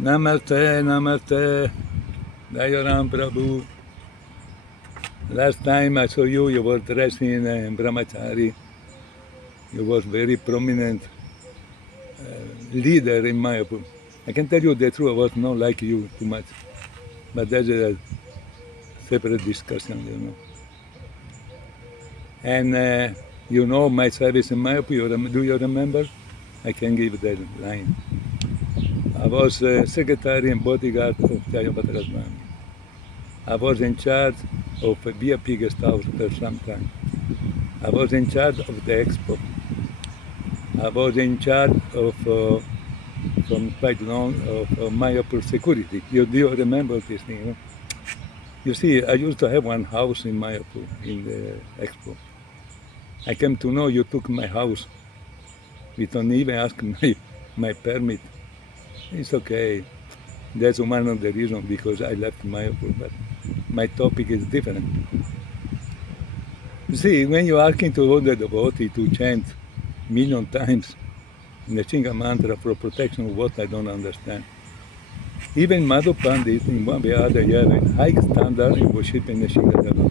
Namaste, namaste. Dayoram, prabhu. Last time I saw you, you were dressed in brahmachari. You was very prominent leader in Mayapur. I can tell you the truth, I was not like you too much. But that's a separate discussion, you know. And you know my service in Mayapur, do you remember? I can give that line. I was secretary and bodyguard of Jayapatra Goswami. I was in charge of a VIP guest house for some time. I was in charge of the expo. I was in charge of, from quite long, of Mayapur security. Do you remember this thing? No? You see, I used to have one house in Mayapur, in the expo. I came to know you took my house. You don't even ask my permit. It's okay. That's one of the reasons because I left Mayapur, but my topic is different. You see, when you're asking to all the devotee to chant million times in the Chinga mantra for protection of what I don't understand. Even madhupandit in one way or other have a high standard in worshiping the Chinga Deva.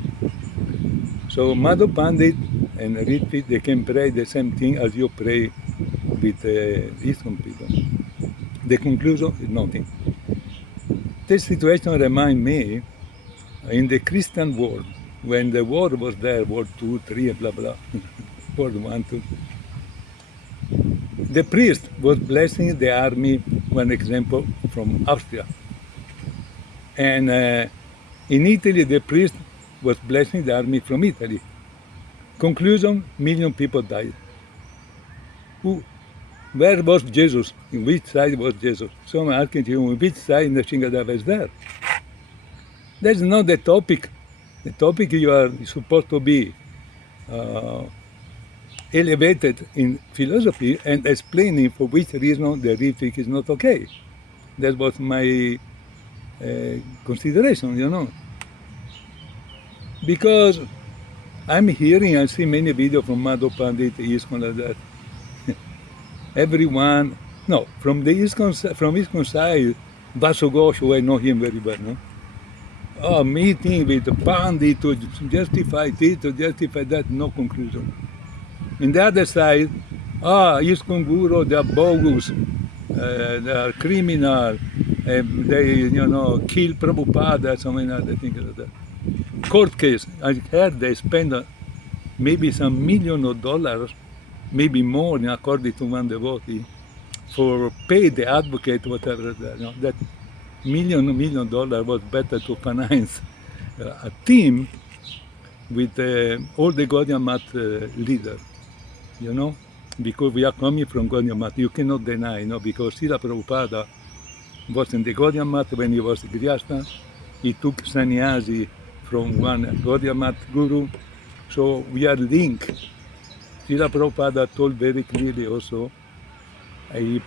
So madhupandit and Ritwik, they can pray the same thing as you pray with iskcon people. The conclusion is nothing. This situation reminds me in the Christian world, when the war was there, World 2, 3, blah, blah, World 1, 2. The priest was blessing the army, one example, from Austria. And in Italy, the priest was blessing the army from Italy. Conclusion, million people died. Where was Jesus? In which side was Jesus? So I'm asking you, in which side the Shingadeva is there? That's not the topic. The topic you are supposed to be elevated in philosophy and explaining for which reason the Ritwik is not okay. That was my consideration, you know. Because I'm hearing and see many videos from madhupandit, iskcon like that. Everyone, no, from the iskcon side, Vasu Ghosh, who I know him very well, no? Oh, meeting with the pandit to justify this, to justify that, no conclusion. In the other side, iskcon Guru, they are bogus, they are criminal, they, you know, kill Prabhupada, so many other things like that. Court case, I heard they spend maybe some $1 million, maybe more, according to one devotee, for pay the advocate, whatever. You know, that $1 million was better to finance a team with all the Gaudiya Math leaders, you know, because we are coming from Gaudiya Math. You cannot deny, you know, because Srila Prabhupada was in the Gaudiya Math when he was Grihastha. He took sannyasi from one Gaudiya Math guru, so we are linked. Srila Prabhupada told very clearly also, he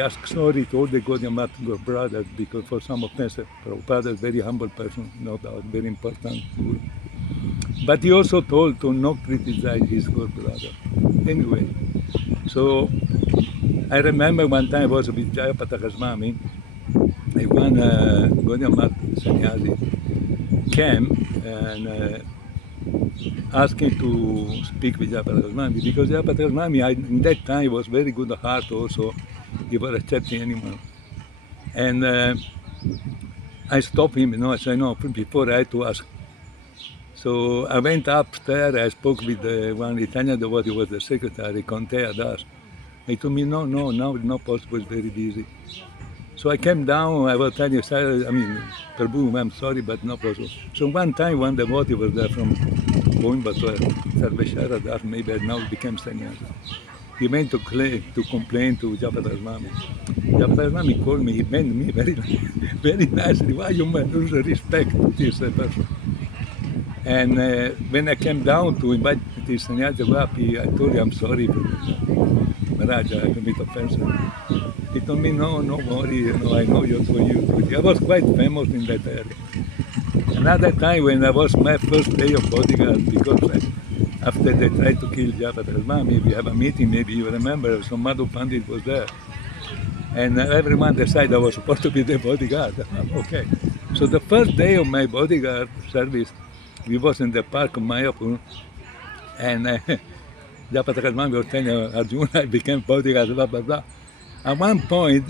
asked sorry to all the Gaudiya Math brothers because for some offenses, Prabhupada is a very humble person, no doubt, very important guru. But he also told to not criticize his good brother. Anyway, so I remember one time I was with Jayapatra Goswami, one Gaudiya Math sannyasi came and asking to speak with Jayapatra Goswami because Jayapatra Goswami in that time was very good at heart also. He was accepting anyone. And I stopped him, you know, I said, no, before I had to ask. So I went upstairs, I spoke with one Italian devotee who was the secretary, Conte Das. He told me, no, now it's not possible, it's very busy. So I came down, I was telling you, Prabhu, I'm sorry, but not possible. So one time, one devotee was there from Coimbatore, Sarveshwara Das, maybe now became sannyasi. He went to complain to Jayapatra Goswami. Jayapatra Goswami called me, he meant me very, very nicely. Why you must lose respect to this person? And when I came down to invite this sannyasi Vapi, I told him, I'm sorry, Maharaj, I commit offense. He told me, no worry, you know, I know you're for you. I was quite famous in that area. Another time when I was my first day of bodyguard, because after they tried to kill Jayapatra Goswami, we have a meeting, maybe you remember, so madhupandit was there. And everyone decided I was supposed to be the bodyguard. Okay. So the first day of my bodyguard service, we was in the park of Mayapur, and Japatakatman was telling Arjuna, I became bodyguard, blah, blah, blah. At one point,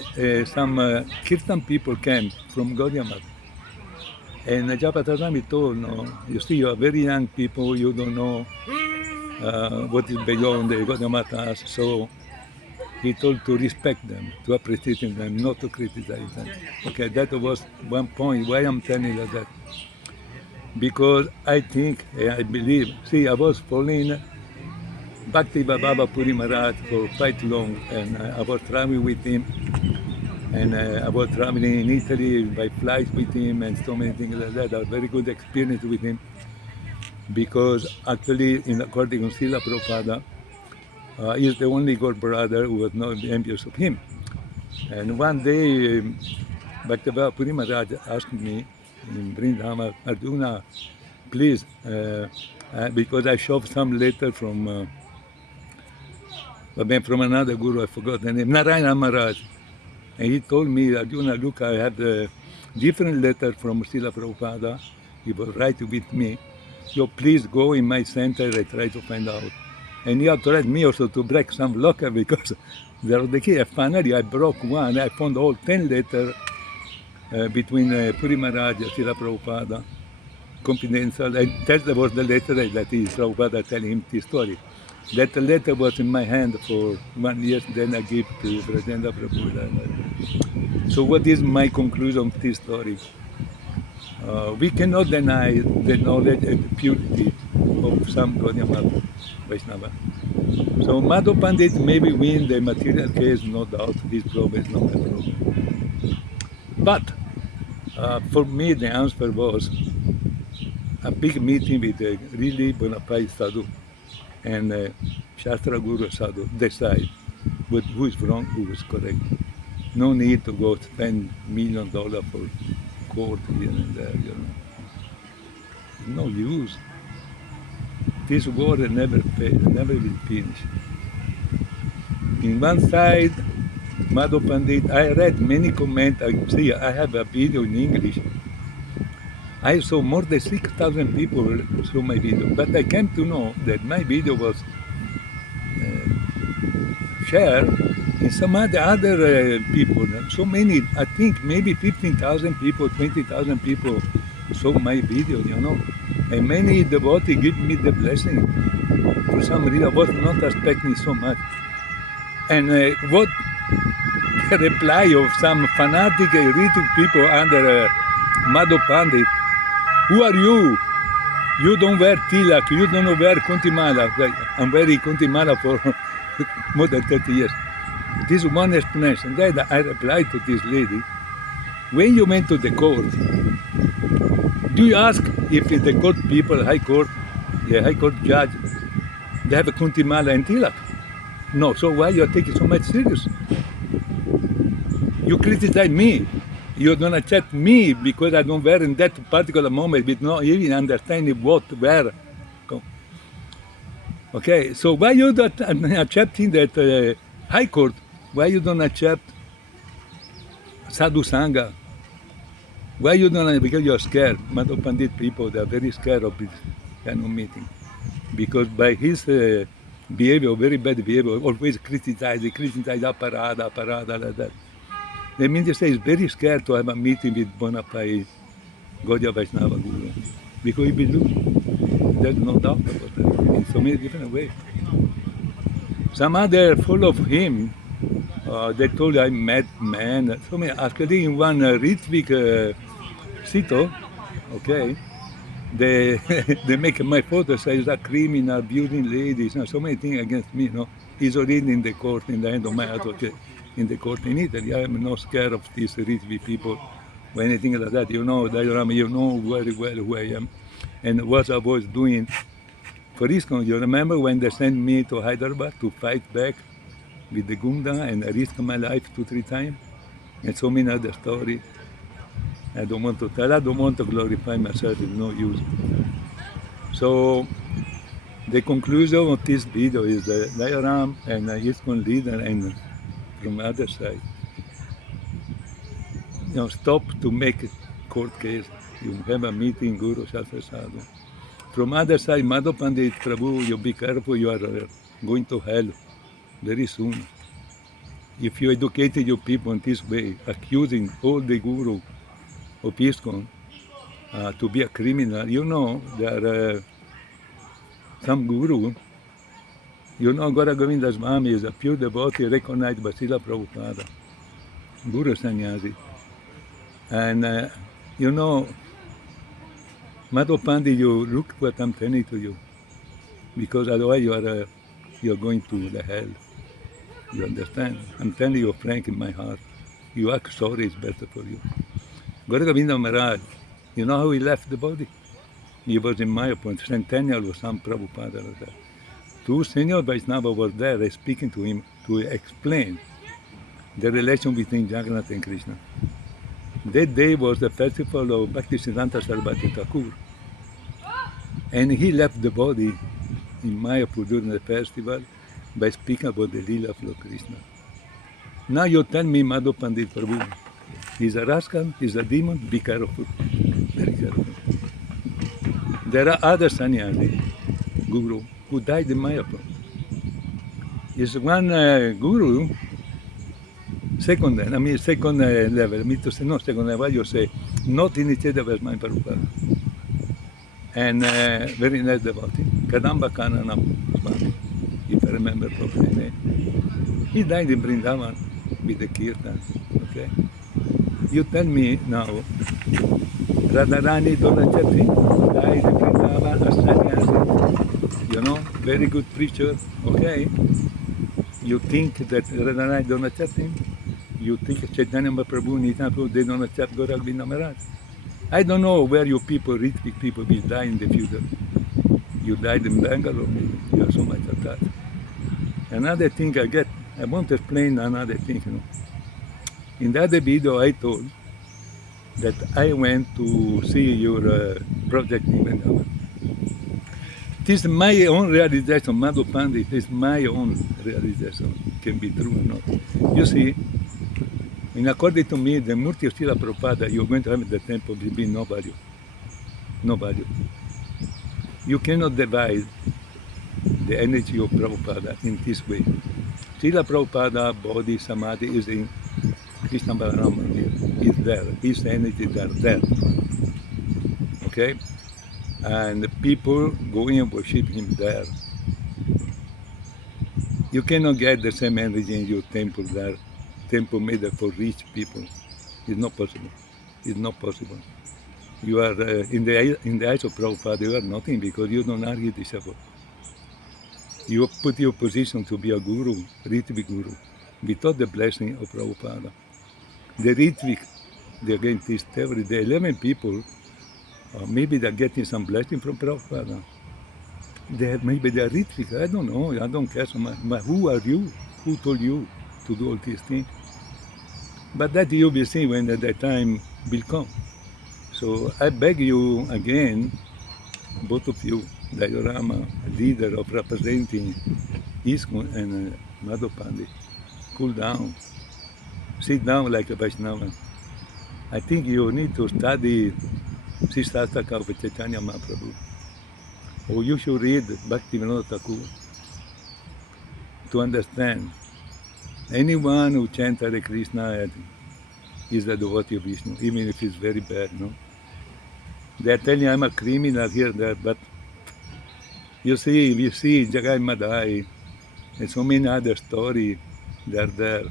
some Kirtan people came from Gaudiya. And Japatakatman told, no, you see, you are very young people, you don't know what is beyond the Gaudiya. So he told to respect them, to appreciate them, not to criticize them. Okay, that was one point. Why I'm telling you that? Because I think, I believe, see, I was following Bhakti Baba Puri Maharaj for quite long, and I was traveling with him, and I was traveling in Italy by flight with him, and so many things like that. A very good experience with him, because actually, in according to Srila Prabhupada, he is the only God brother who was not envious of him. And one day, Bhakti Puri Maharaj asked me in Brindama, Arjuna, please, because I shoved some letter from another guru, I forgot the name, Narayana Maharaj. And he told me, Arjuna, look, I have a different letter from Srila Prabhupada. He was writing with me. So please go in my center and try to find out. And he authorized me also to break some locker because there was the key. Finally, I broke one. I found all 10 letters between Puri Maharaj and Srila Prabhupada, confidential. And that was the letter that is Prabhupada telling him this story. That letter was in my hand for 1 year, then I gave to Brajendra Prabhu. So what is my conclusion of this story? We cannot deny the knowledge and the purity of some Gaudiya Vaishnava. So Madhupandit maybe win the material case, no doubt, this problem is not a problem. But for me the answer was a big meeting with a really bona fide sadhu and Shastra Guru sadhu, decide who is wrong, who is correct. No need to go spend $1 million for court here and there, you know. No use. This war never will finish. In one side, Madhupandit, I read many comments. I have a video in English. I saw more than 6,000 people saw my video, but I came to know that my video was shared in some other people. So many, I think maybe 15,000 people, 20,000 people saw my video, you know. And many devotees give me the blessing. For some reason, I was not expecting so much. And what the reply of some fanatic Ritwik people under Madhupandit, who are you? You don't wear tilak, you don't wear kuntimala. I'm wearing kuntimala for more than 30 years. This is one explanation. Then I replied to this lady, when you went to the court, do you ask if the court people, the high court judge, they have a kuntimala and tilak? No, so why you are taking so much serious? You criticize me. You don't accept me because I don't wear in that particular moment with not even understanding what, where. Okay, so why you not accepting that high court? Why you don't accept sadhu sangha? Why you don't? Because you are scared. Madhupandit people, they are very scared of this kind of meeting. Because by his behavior, very bad behavior, always criticize aparada, like that. The minister is very scared to have a meeting with bona fide Gaudiya Vaishnava Guru. Because he believes, there's no doubt about that, in so many different ways. Some other full of him, they told I'm mad man. So many, actually in one Ritwik Sito, okay, they they make my photo says a criminal abusing ladies and so many things against me, no. He's already in the court in the end of my advocate in the court in Italy. I am not scared of these Ritwik people or anything like that. You know, Dayoram, you know very well who I am and what I was doing for iskcon. You remember when they sent me to Hyderabad to fight back with the Gunda and I risked my life 2-3 times and so many other stories. I don't want to tell, I don't want to glorify myself, it's no use. So the conclusion of this video is that Dayoram and iskcon leader and from the other side, stop to make court case. You have a meeting, Guru Shastra. From other side, Madhupandit, Prabhu, you be careful, you are going to hell very soon. If you educated your people in this way, accusing all the Guru of iskcon to be a criminal, there are some Guru, Gora Govinda Swami is a pure devotee recognized by Srila Prabhupada, Guru Sannyasi. And Madhupandit, you look what I'm telling to you, because otherwise you're going to the hell. You understand? I'm telling you frank in my heart. You act sorry, it's better for you. Gora Govinda Maharaj, you know how he left the body? He was in Mayapur, centennial of some Prabhupada. Two senior Vaishnava were there speaking to him to explain the relation between Jagannath and Krishna. That day was the festival of Bhaktisiddhanta Saraswati Thakur. And he left the body in Mayapur during the festival by speaking about the Leela of Lord Krishna. Now you tell me, Madhupandit Prabhu, he's a rascal, he's a demon, be careful, very careful. There are other sannyasi, Guru, who died in Mayapur. Is one Guru, second level, not second level, you say, not initiated as my Prabhupada. And very nice devotee, Kadamba Kanana Swami, if I remember properly. He died in Vrindavan with the Kirtan, okay? You tell me now, Radharani Donachati died in Vrindavan as sannyasi, very good preacher, okay? You think that Radharani Donachati, you think Chaitanya Mahaprabhu, Nityananda, they don't accept Gora Govinda Maharaj. I don't know where you people, Ritwik people, will die in the future. You died in Bangalore, maybe. You have so much of that. Another thing I want to explain another thing. In the other video, I told that I went to see your project in Vrindavan. This is my own realization, Madhupandit, this is my own realization. Can be true or not. You see, according to me, the Murti of Srila Prabhupada, you're going to have in the temple will be no value. No value. You cannot divide the energy of Prabhupada in this way. Srila Prabhupada, body, samadhi is in Krishna Balaram Mandir. Is there. His energies are there. Okay? And the people going and worship him there. You cannot get the same energy in your temple there. Temple made for rich people. It's not possible. It's not possible. You are in the eyes of Prabhupada, you are nothing because you don't argue disciple. You put your position to be a guru, Ritwik Guru, without the blessing of Prabhupada. The Ritwik, they are getting this every day. 11 people, maybe they're getting some blessing from Prabhupada. Maybe they're Ritwik, I don't know, I don't care so much. But who are you? Who told you to do all these things? But that you will see when the time will come. So I beg you again, both of you, Dayoram, leader of representing iskcon and Madhupandit, cool down, sit down like a Vaishnava. I think you need to study Sistastaka of Chaitanya Mahaprabhu, or you should read Bhaktivinoda Thakur to understand. Anyone who chants Hare Krishna is the devotee of Vishnu, even if it's very bad, no? They are telling I'm a criminal here, there, but you see Jagai Madai and so many other stories, they're there.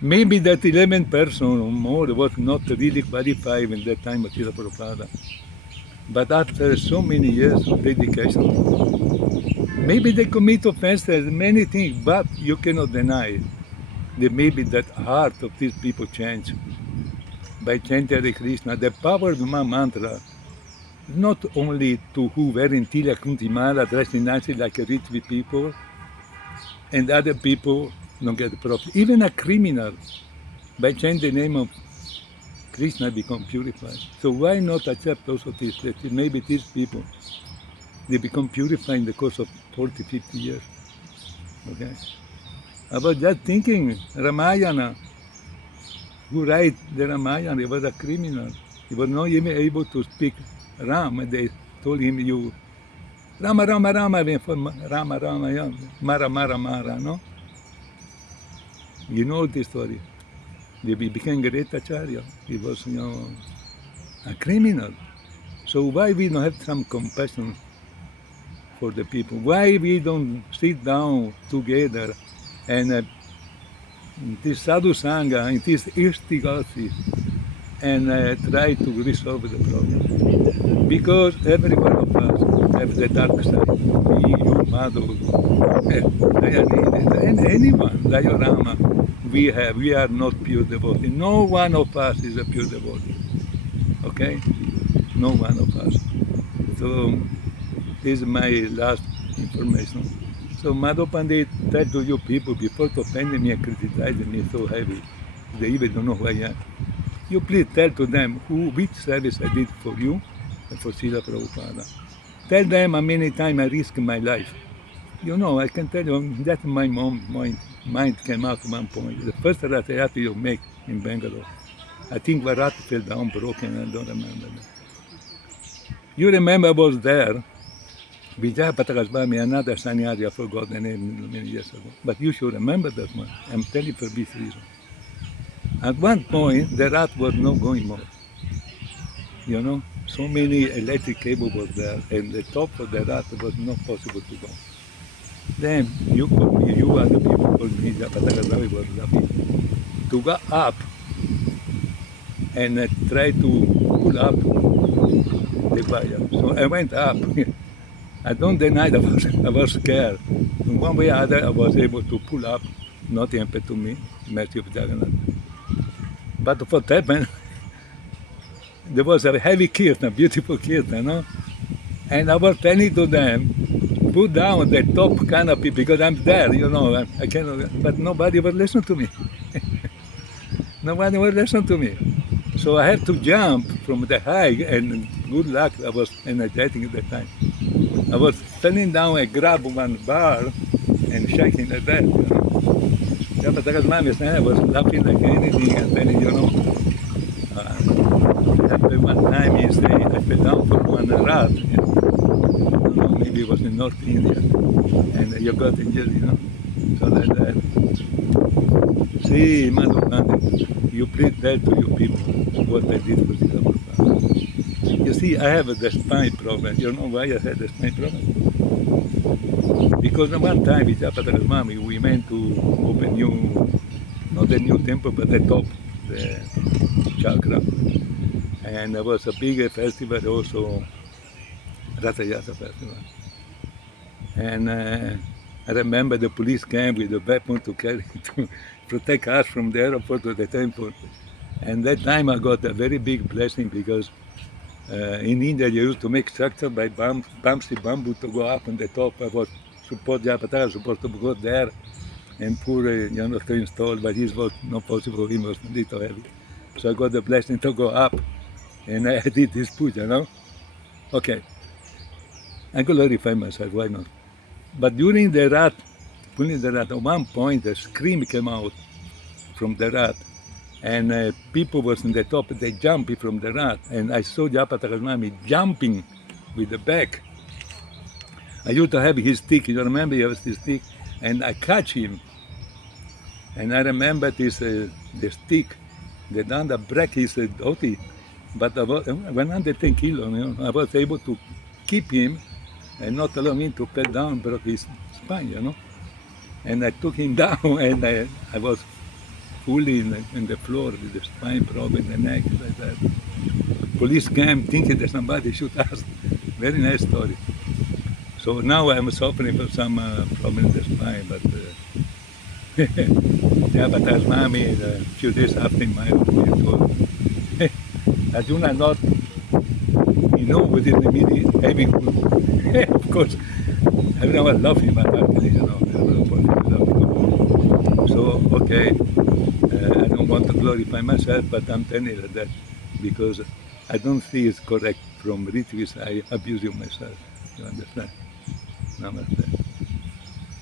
Maybe that 11 person or more was not really qualified in that time of Srila Prabhupada. But after so many years of dedication, maybe they commit offenses, many things, but you cannot deny that maybe that heart of these people changed by chanting Hare Krishna. The power of my mantra, not only to who were in Tilak Kuntimala dressed nicely like a Ritwik people, and other people don't get the profit. Even a criminal, by chanting the name of Krishna, become purified. So why not accept also this, that maybe these people, they become purified in the course of 40, 50 years. Okay? About just thinking, Ramayana, who write the Ramayana, he was a criminal. He was not even able to speak Ram, and they told him, you, Rama, Rama, Rama, Rama, Rama, yeah, Mara, Mara, Mara, no? You know the story. He became great acharya. He was, a criminal. So why we don't have some compassion for the people? Why we don't sit down together and this sadhu sangha, in this istigati, and try to resolve the problem? Because every one of us have the dark side. Me, you, Madhu, and anyone, Dayoram, we are not pure devotee. No one of us is a pure devotee. Okay? No one of us. So this is my last information. So Madhupandit tell to you people before to offend me and criticize me so heavy, they even don't know who I am. You please tell to them which service I did for you and for Srila Prabhupada. Tell them how many times I risked my life. You know, I can tell you that my mind came out at one point. The first Rath Yatra you make in Bangalore. I think the Rath fell down broken, I don't remember that. You remember I was there, Vijay Patakasvami, another sannyasi, I forgot the name many years ago. But you should remember that one. I'm telling you for this reason. At one point, the Rath was not going more. You know, so many electric cable was there, and the top of the Rath was not possible to go. Then you called me, you other people called me, Patakasvami was lucky, to go up and try to pull up the wire. So I went up. I don't deny that I was scared. In one way or other, I was able to pull up. Nothing happened to me, mercy of Jagannath. But what happened, there was a heavy kirtan, beautiful kirtan, no? And I was telling to them, put down the top canopy because I'm there, I cannot, but nobody would listen to me. Nobody would listen to me. So I had to jump from the high, and good luck, I was energetic at that time. I was standing down and grab one bar and shaking like that, Yeah, but that was I was laughing like anything, and then, happened one time is I fell down from one rat, maybe it was in North India, and you got injured, so like that. See, Madhupandit, you please tell to your people what I did for Srila Prabhupada. You see, I have the spine problem. You know why I had the spine problem? Because one time with Japatakasmami, we went to open not the new temple, but the top, the chakra. And there was a big festival also, Ratha Yatra festival. And I remember the police came with a weapon to protect us from the airport to the temple. And that time I got a very big blessing because in India you used to make structure by bamboo to go up on the top. I was supposed to go there and pour, to install, but it was not possible, it was a little heavy. So I got the blessing to go up, and I did this puja, Okay, I glorify myself, why not? But during the rat, at one point a scream came out from the rat, and people was on the top, they jumping from the rat, and I saw Japatakasmami jumping with the back. I used to have his stick, you remember he has this stick, and I catch him. And I remember this, the stick, the danda break his dhoti, but about 110 kilos, I was able to keep him and not allow him to fall down, broke his spine, And I took him down, and I was fully in the floor with the spine problem, the neck, like that. Police came thinking that somebody shoot us. Very nice story. So now I'm suffering from some problem in the spine, but Mami, a few days after my told, Arjuna not, within the meeting, having food. Of course, everyone was laughing, but actually, So, okay, I don't want to glorify myself, but I'm telling you that because I don't see it's correct from Ritwik's side abusing myself. You understand? Namaste.